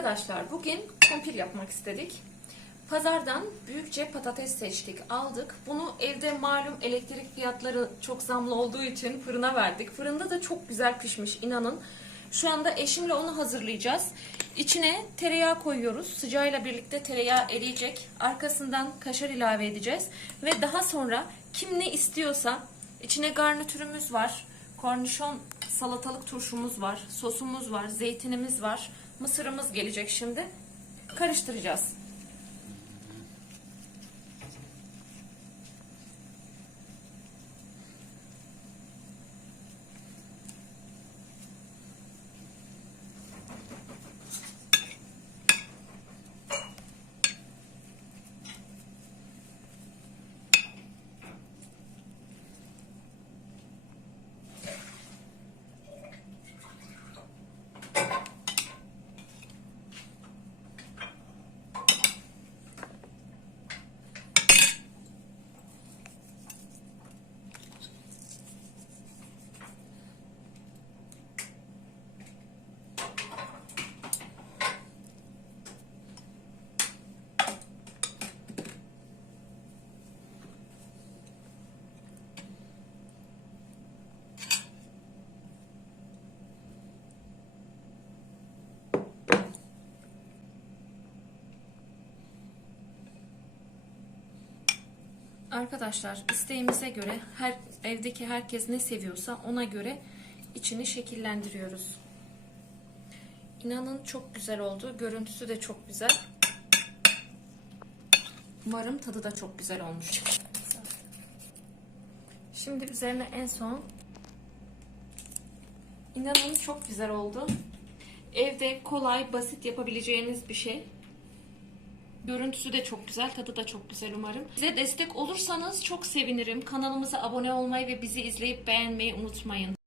Arkadaşlar bugün kumpir yapmak istedik. Pazardan büyükçe patates seçtik, aldık. Bunu evde malum elektrik fiyatları çok zamlı olduğu için fırına verdik. Fırında da çok güzel pişmiş inanın. Şu anda eşimle onu hazırlayacağız. İçine tereyağı koyuyoruz. Sıcağıyla birlikte tereyağı eriyecek. Arkasından kaşar ilave edeceğiz. Ve daha sonra kim ne istiyorsa içine garnitürümüz var. Kornişon salatalık turşumuz var. Sosumuz var. Zeytinimiz var. Mısırımız gelecek şimdi. Karıştıracağız. Arkadaşlar isteğimize göre her evdeki herkes ne seviyorsa ona göre içini şekillendiriyoruz. İnanın çok güzel oldu. Görüntüsü de çok güzel. Umarım tadı da çok güzel olmuş. Şimdi üzerine en son İnanın çok güzel oldu. Evde kolay, basit yapabileceğiniz bir şey. Görüntüsü de çok güzel, tadı da çok güzel umarım. Bize destek olursanız çok sevinirim. Kanalımıza abone olmayı ve bizi izleyip beğenmeyi unutmayın.